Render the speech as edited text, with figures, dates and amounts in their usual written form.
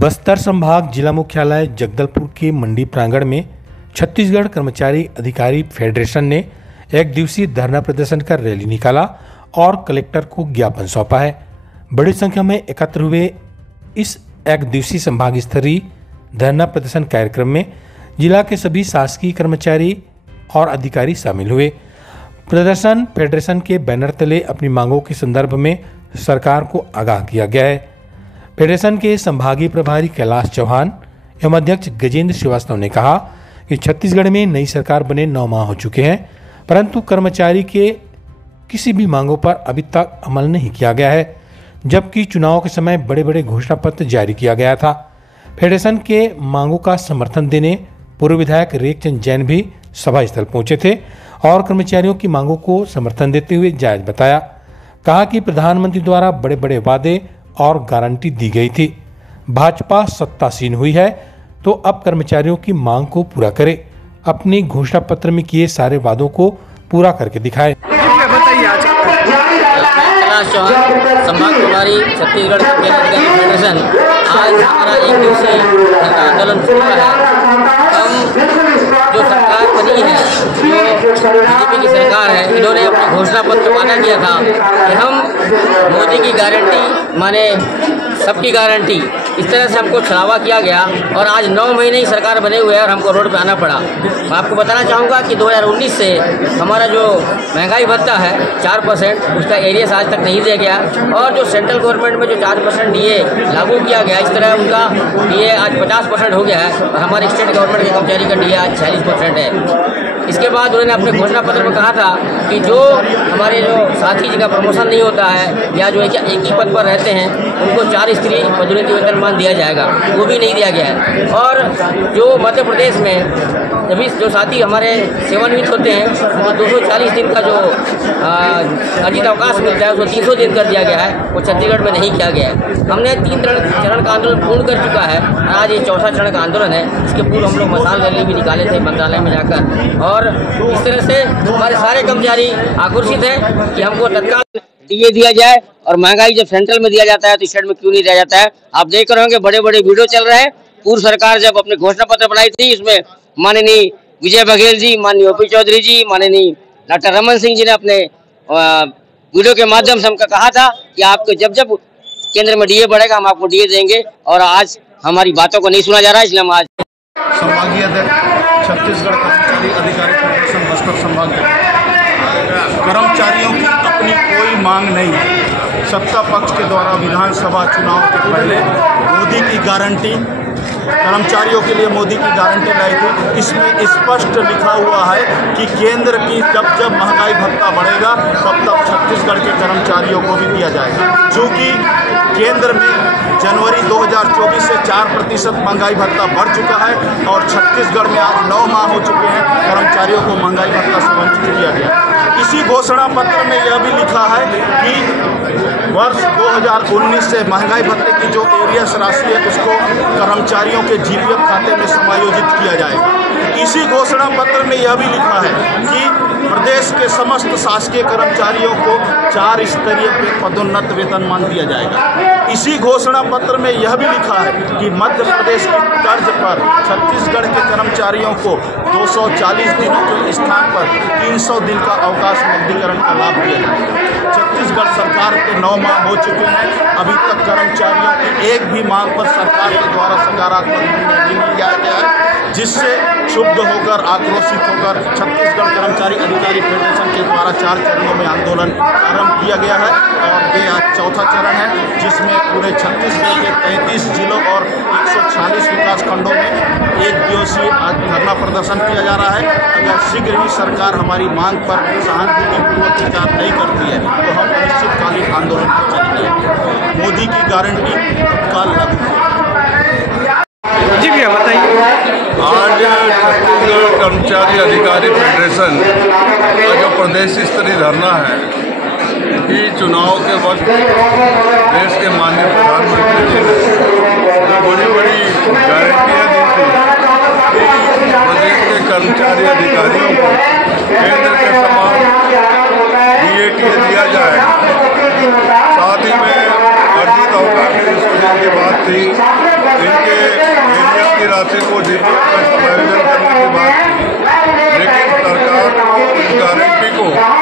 बस्तर संभाग जिला मुख्यालय जगदलपुर के मंडी प्रांगण में छत्तीसगढ़ कर्मचारी अधिकारी फेडरेशन ने एक दिवसीय धरना प्रदर्शन कर रैली निकाला और कलेक्टर को ज्ञापन सौंपा है। बड़ी संख्या में एकत्र हुए इस एक दिवसीय संभाग स्तरीय धरना प्रदर्शन कार्यक्रम में जिला के सभी शासकीय कर्मचारी और अधिकारी शामिल हुए। प्रदर्शन फेडरेशन के बैनर तले अपनी मांगों के संदर्भ में सरकार को आगाह किया गया है। फेडरेशन के संभागीय प्रभारी कैलाश चौहान एवं अध्यक्ष गजेंद्र श्रीवास्तव ने कहा कि छत्तीसगढ़ में नई सरकार बने 9 माह हो चुके हैं, परंतु कर्मचारी के किसी भी मांगों पर अभी तक अमल नहीं किया गया है, जबकि चुनाव के समय बड़े बड़े घोषणा पत्र जारी किया गया था। फेडरेशन के मांगों का समर्थन देने पूर्व विधायक रेखचंद जैन भी सभा स्थल पहुंचे थे और कर्मचारियों की मांगों को समर्थन देते हुए जायज बताया। कहा कि प्रधानमंत्री द्वारा बड़े बड़े वादे और गारंटी दी गई थी। भाजपा सत्तासीन हुई है तो अब कर्मचारियों की मांग को पूरा करे, अपनी घोषणा पत्र में किए सारे वादों को पूरा करके दिखाए। कैलाश चौहान, संभाग प्रभारी छत्तीसगढ़ कर्मचारी फेडरेशन। आज हमारा एक दिवसीय धरना आंदोलन शुरू है। हम जो सरकार बनी है, जो बीजेपी की सरकार है, इन्होंने अपने घोषणा पत्र वादा किया था कि हम मोदी की गारंटी माने सबकी गारंटी, इस तरह से हमको छलावा किया गया और आज 9 महीने ही सरकार बने हुए हैं और हमको रोड पे आना पड़ा। मैं आपको बताना चाहूँगा कि 2019 से हमारा जो महंगाई भत्ता है 4%, उसका एरियस आज तक नहीं दिया गया और जो सेंट्रल गवर्नमेंट में जो 4% डीए लागू किया गया, इस तरह उनका डीए आज 50% हो गया है और हमारे स्टेट गवर्नमेंट के कर्मचारी का डीए आज 46% है। इसके बाद उन्होंने अपने घोषणा पत्र में कहा था कि जो हमारे जो साथी जी का प्रमोशन नहीं होता है या जो एक ही पद पर रहते हैं, उनको 4 स्त्री पदोन्नति वेतनमान दिया जाएगा, वो भी नहीं दिया गया है। और जो मध्य प्रदेश में सभी जो साथी हमारे सेवानिवृत्त होते हैं, उनको 240 दिन का जो अर्जित अवकाश मिलता है, उसको 300 दिन कर दिया गया है, वो छत्तीसगढ़ में नहीं किया गया है। हमने 3 चरण का आंदोलन पूर्ण कर चुका है, आज ये 4था चरण का आंदोलन है। इसके पूर्व हम लोग मसाल रैली भी निकाले थे मंत्रालय में जाकर और इस तरह से हमारे सारे कर्मचारी आक्रोशित हैं कि हमको तत्काल डीए दिया जाए और महंगाई जब सेंट्रल में दिया जाता है तो स्टेट में क्यों नहीं दिया जाता है। आप देख रहे होंगे बड़े बड़े वीडियो चल रहे हैं। पूर्व सरकार जब अपने घोषणा पत्र बनाई थी, इसमें माननीय विजय बघेल जी, माननीय ओपी चौधरी जी, माननीय डॉक्टर रमन सिंह जी ने अपने वीडियो के माध्यम से हमको कहा था कि आपको जब जब केंद्र में डीए बढ़ेगा हम आपको डीए देंगे और आज हमारी बातों को नहीं सुना जा रहा है, इसलिए हम आज संभागीय अध्यक्ष छत्तीसगढ़ कर्मचारी अधिकारी फेडरेशन बस्तर संभाग कर्मचारियों की अपनी कोई मांग नहीं है। सत्ता पक्ष के द्वारा विधानसभा चुनाव के पहले मोदी की गारंटी, कर्मचारियों के लिए मोदी की गारंटी लाई थी। इसमें स्पष्ट लिखा हुआ है कि केंद्र की जब जब महंगाई भत्ता बढ़ेगा तब तब छत्तीसगढ़ के कर्मचारियों को भी दिया जाएगा। चूँकि केंद्र में जनवरी 2024 से 4% महंगाई भत्ता बढ़ चुका है और छत्तीसगढ़ में आज 9 माह हो चुके हैं, कर्मचारियों को महंगाई भत्ता से वंचित किया गया। इसी घोषणा पत्र में यह भी लिखा है कि वर्ष 2019 से महंगाई भत्ते की जो एरियस राशि है उसको कर्मचारियों के जीपीएफ खाते में समायोजित किया जाएगा। इसी घोषणा पत्र में यह भी लिखा है कि प्रदेश के समस्त शासकीय कर्मचारियों को 4 स्तरीय पदोन्नत वेतनमान दिया जाएगा। इसी घोषणा पत्र में यह भी लिखा है कि मध्य प्रदेश की तर्ज पर छत्तीसगढ़ के कर्मचारियों को 240 दिनों के स्थान पर 300 दिन का अवकाश मुक्तिकरण का लाभ दिया जाएगा। छत्तीसगढ़ सरकार के 9 माह हो चुके हैं, अभी तक कर्मचारियों की एक भी मांग पर सरकार के द्वारा सकारात्मक निर्णय नहीं लिया गया है, जिससे क्षुब्ध होकर आक्रोशित होकर छत्तीसगढ़ कर्मचारी अधिकारी फेडरेशन के द्वारा 4 चरणों में आंदोलन प्रारंभ किया गया है और ये आज 4था चरण है, जिसमें पूरे छत्तीसगढ़ के 33 जिलों और 146 विकास खंडों में एक दिवसीय आज धरना प्रदर्शन किया जा रहा है। अगर शीघ्र ही सरकार हमारी मांग पर सहानुभूतिपूर्वक विचार नहीं करती है तो हम अनिश्चितकालीन आंदोलन पर चलेंगे। मोदी की गारंटी तत्काल लागू। जी भैया बताइए। आज छत्तीसगढ़ कर्मचारी अधिकारी फेडरेशन का जो प्रदेश स्तरीय धरना है कि चुनाव के वक्त देश के माननीय प्रधानमंत्री जी ने जो बड़ी बड़ी गारंटियाँ दी थी कि प्रदेश के कर्मचारी अधिकारियों को केंद्र के समान डीए दिया जाए, साथ ही में अर्जित अवकाश की बात थी, राशि को जीपीएफ में समायोजन करने की बात की, लेकिन सरकार को इस गारंटी को